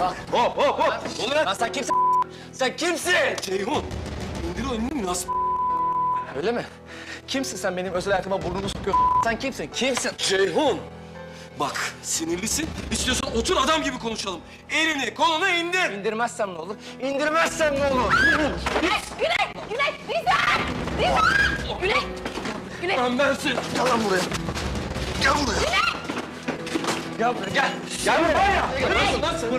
Bak. Hop hop hop. Ne oluyor? Lan sen kimsin? Sen kimsin? Ceyhun. İndir o elini nasıl? Öyle mi? Kimsin sen benim özel hayatıma burnunu sokuyorsun? Sen kimsin? Kimsin? Ceyhun. Bak sinirlisin. İstiyorsan otur adam gibi konuşalım. Elini kolunu indir. İndirmezsem ne olur? İndirmezsem ne olur? Güney! Rıza! Güney! Ben bensin. Gel lan buraya. Gel buraya. Gel buraya gel. Gel buraya. Nasıl?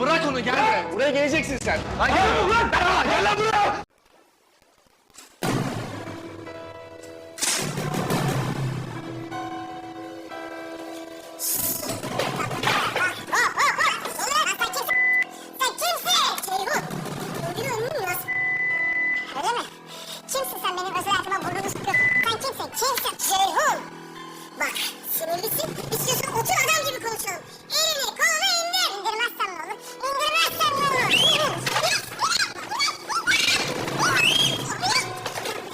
Bırak onu gel buraya. Buraya geleceksin sen. Hayır. Gel lan buraya. Kimsin sen benim özel hayatıma burnunu sokuyorsun? Sen kimsin? Ceyhun! Bak sinirlisin. İstiyorsan otur adam gibi konuşalım. Elini kolunu indir. İndirmezsen ne olur? İndirmezsen ne olur?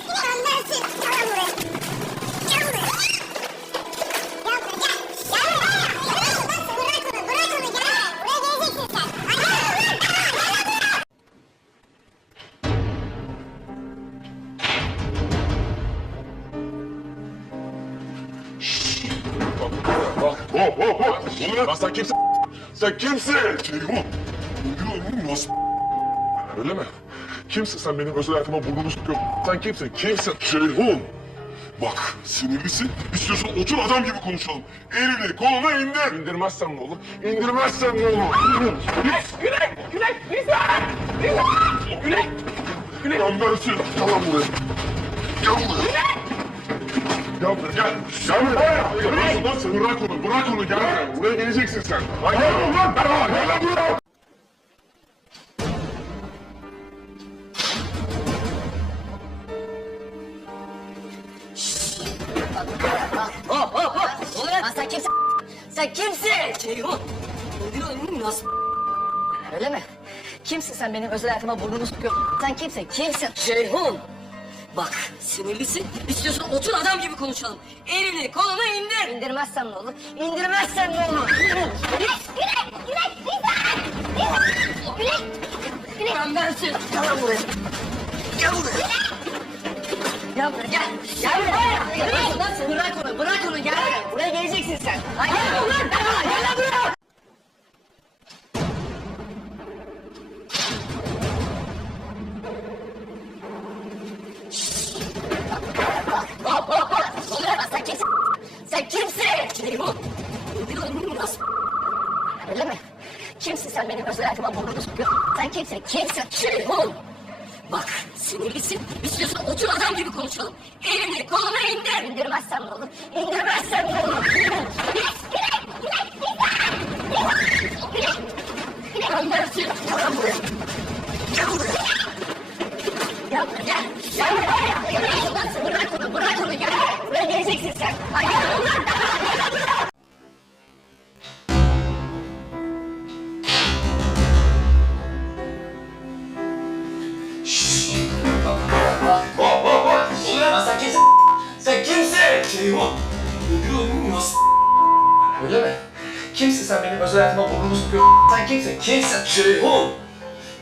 Ben dersin. Gel buraya. Gel buraya. Gel buraya gel. Gel buraya. Bırak onu gel. Buraya geleceksin sen. Hop hop hop. Lan sen kimsin? Sen kimsin? Ceyhun. İndir o elini nasıl? Öyle mi? Kimsin sen benim özel hayatıma burnunu sokuyorsun? Sen kimsin? Kimsin? Ceyhun. Bak sinirlisin. İstiyorsan otur adam gibi konuşalım. Elini kolunu indir. İndirmezsem ne olur? İndirmezsem ne olur? Güney! Ben bensin. Gel lan buraya. Gel buraya. Gel buraya gel. Gel buraya. Nasıl? Bırak onu gel buraya. Buraya geleceksin sen. Hayır lan. Gel lan buraya. Lan sen kimsin? Sen kimsin? Ceyhun. İndir o elini nasıl? Öyle mi? Kimsin sen benim özel hayatıma burnunu sokuyorsun? Sen kimsin? Ceyhun. Bak sinirlisin. İstiyorsan otur adam gibi konuşalım. Elini kolunu indir. İndirmezsem ne olur? İndirmezsem ne olur? Ben bensin. Gel lan buraya. Gel buraya. Gel buraya gel. Gel buraya. Bırak onu gel buraya. Buraya geleceksin sen. Hayır. Gel lan buraya. Sen kimsin? Sen kimsin? Ceyhun. İndir o elini nasıl? Öyle mi? Kimsin sen benim özel hayatıma burnunu sokuyorsun? Sen kimsin? Ceyhun. Bak sinirlisin. İstiyorsan otur adam gibi konuşalım. Elini kolunu indir. İndirmezsem ne olur? İndirmezsem ne olur? Ben bensin. Gel lan buraya. Gel buraya. Gel buraya gel. Gel buraya. Bırak onu gel. Buraya geleceksin sen. Hayır. Gel lan buraya. Lan sen kimsin? Sen kimsin? Ceyhun. İndir o elini nasıl? Öyle mi? Kimsin sen benim özel hayatıma burnunu sokuyorsun? Sen kimsin? Ceyhun.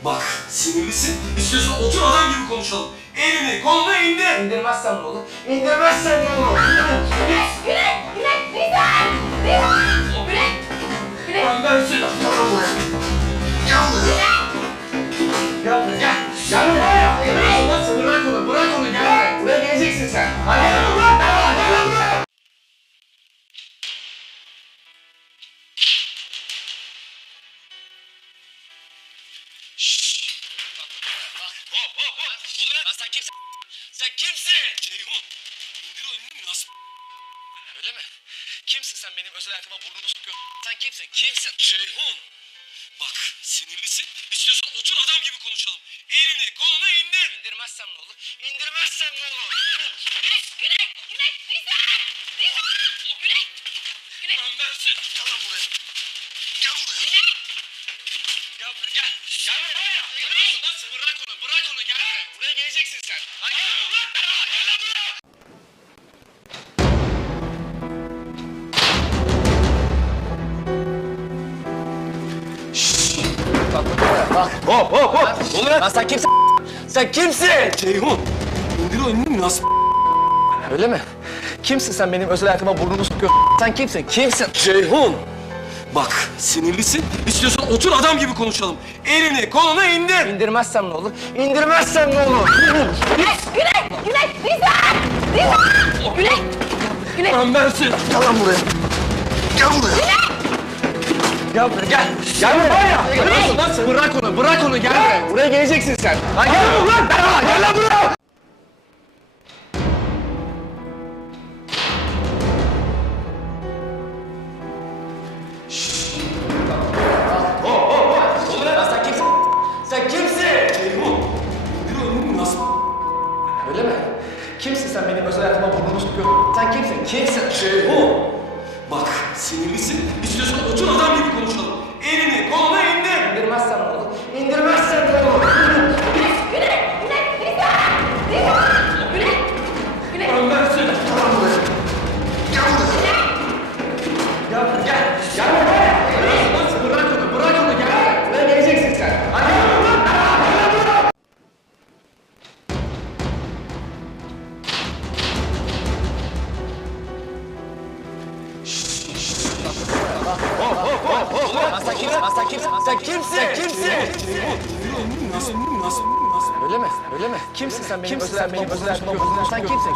Bak sinirlisin. İstiyorsan otur adam gibi konuşalım. Elini kolunu indir. İndirmezsem ne olur? İndirmezsem ne olur? Ben bensin. Gel lan buraya. Gel buraya. Gel buraya gel. Gel buraya. Nasıl? Bırak onu gel buraya. Buraya geleceksin sen. Hayır. Gel lan buraya. Hop hop hop. Lan sen kimsin? Sen kimsin? Ceyhun. İndir o elini nasıl? Öyle mi? Kimsin sen benim özel hayatıma burnunu sokuyorsun? Sen kimsin? Ceyhun. Bak sinirlisin. İstiyorsan otur adam gibi konuşalım. Elini kolunu indir. İndirmezsem ne olur? İndirmezsem ne olur? Ben bensin. Gel lan buraya. Gel buraya. Gel buraya gel. Gel buraya. Nasıl? Bırak onu gel buraya. Buraya geleceksin sen. Hayır. Gel lan buraya. Şşş. Bak hop hop hop. Ne oluyor lan sen kimsin? Sen kimsin? Ceyhun. İndir o elini nasıl? Öyle mi? Kimsin sen benim özel hayatıma burnunu sokuyorsun? Sen kimsin? Kimsin? Ceyhun. Bak sinirlisin. İstiyorsan otur adam gibi konuşalım. Elini kolunu indir. İndirmezsem ne olur? İndirmezsem ne olur? Güney, Rıza! Güney! Lan bensin. Gel lan buraya. Gel buraya. Gel buraya gel. Gel buraya. Nasıl? Bırak onu gel buraya. Buraya geleceksin sen. Lan gel lan. Gel lan buraya. Sen kimsin? Sen kimsin? Ceyhun. İndir o elini nasıl? Öyle mi? Kimsin sen benim özel hayatıma burnunu sokuyorsun? Sen kimsin? Kimsin? Ceyhun. Bak sinirlisin. İstiyorsan otur adam gibi konuşalım. Elini kolunu indir. İndirmezsem ne olur? İndirmezsem ne olur? Lan bensin. Gel buraya gel. Gel buraya. Bırak onu gel buraya. Buraya geleceksin sen. Hadi gel buraya. Sen kimsin? Sen kimsin? Ceyhun. İndir o elini nasıl? Öyle mi? Öyle mi? Kimsin sen benim özel hayatıma burnunu Sen kimsin?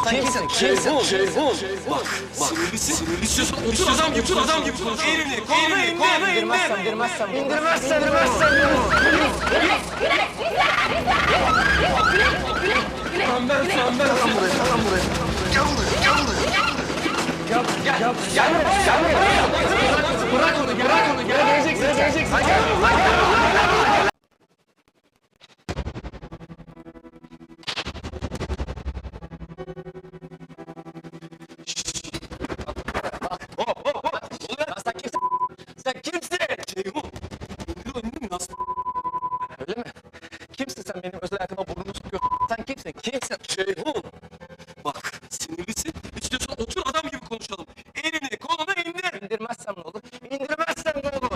Ceyhun. Bak sinirlisin. İstiyorsan otur adam gibi konuş. Elini kolunu indir. İndirmezsem ne olur? Lan bensin. Gel buraya. Bırak onu gel. Geleceksin. Sen kimsin? Ceyhun. İndir o elini nasıl? Öyle mi? Kimsin sen benim özel hayatıma burnunu sokuyorsun? Sen kimsin? Ceyhun. Bak sinirlisin. İstiyorsan otur adam gibi konuşalım. Elini kolunu indir. İndirmezsem ne olur? İndirmezsem ne olur?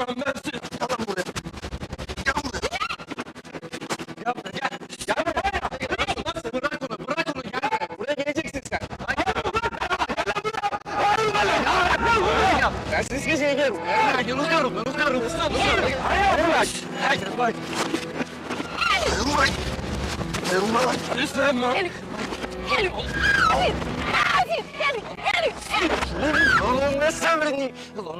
Lan bensin. Gel lan buraya. Gel buraya. Gel buraya. Bırak onu gel buraya. Buraya geleceksin sen. Hadi gel lan. Ben siz geceye gelirim. Yanılıyorum. Lütfen lan. Ulan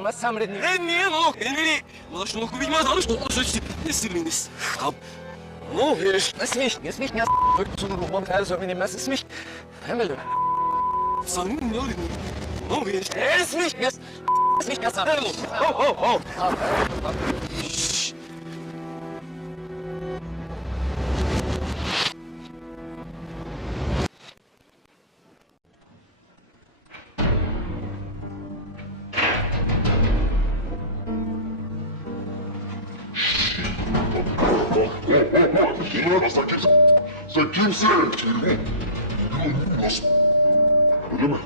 ne samredni? Niye lan? Elini. Ulan şunu oku bilmez alış. Ne sirliniz? Ne oluyor? Es mich, ja. Zu Roman, also wenn ich es mich. Himmel. Sen ne oluyor? Ne oluyor? Es mich, ja. Oh. Ulan sen kimsin? Sen kimsin? Ceyhun. Nasıl? Öyle mi?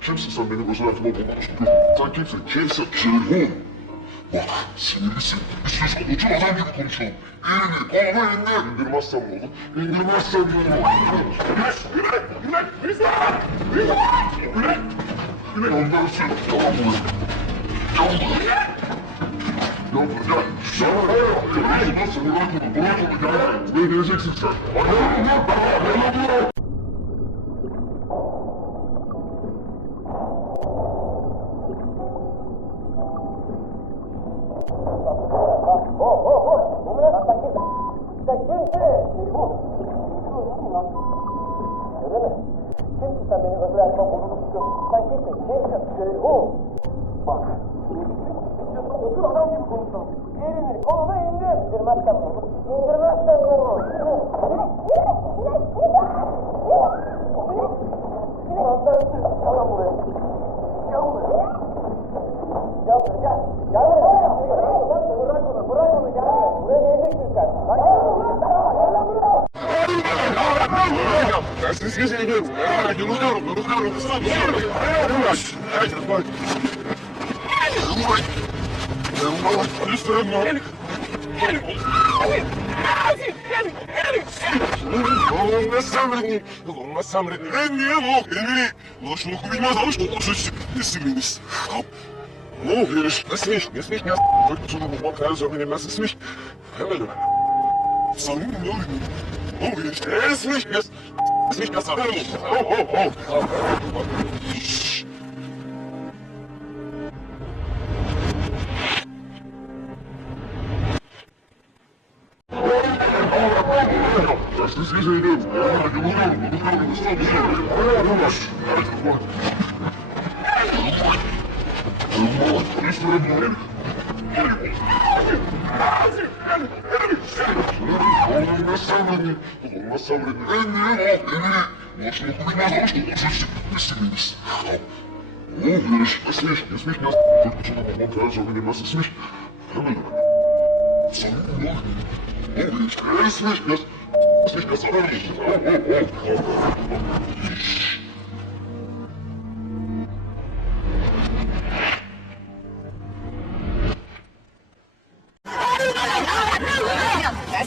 Kimsin sen benim özel hayatıma burnunu sokuyorsun? Sen kimsin? Ceyhun. Bak sinirlisin. İstiyorsan otur adam gibi konuşalım. Elini kolunu indir. İndirmezsem ne olur? İndirmezsem ne olur? Güneş. Lan bensin. Tamam buraya. Gel buraya. Nasıl? Bırak onu gel. Buraya geleceksin sen. Öyle mi? Kimsin sen benim özel hayatıma burnunu sokuyorsun? Sen kimsin? Ceyhun. Bak. İstiyorsan otur adam gibi konuşalım. Elini kolunu indir. İndirmezsem ne olur? İndirmezsem ne olur? Gel lan buraya. Gel buraya. Gel buraya. Bırak onu gel buraya. Buraya geleceksin sen. Lan gel lan buraya. Ben siz geceye gelirim. Yanılıyorum. Bak. والله سامرني والله سامرني اني اموت اني والله شنو كل ما زالش تقصش اسمينس مو هيش اسميش اسميش يا قلت شنو ما كان زمان ما اسميش هلا صميم نوري مو هيش اسميش اسميش يا صاحبي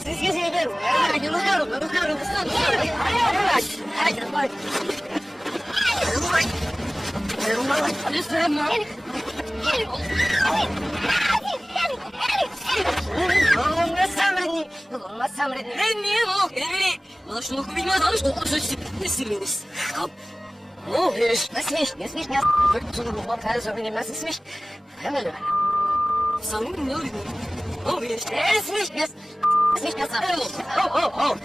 Siz geziyorum. Yılıyorum. Olmaz sabredin. Ben niye bu? Elini. Bana şunu bilmez almış. Dokunsuz. Nesiriniz. Ну, не смей меня выкинуть в бок, а не меня смей. Правильно? Саму не люблю. Ну, видишь, смей меня сам. О.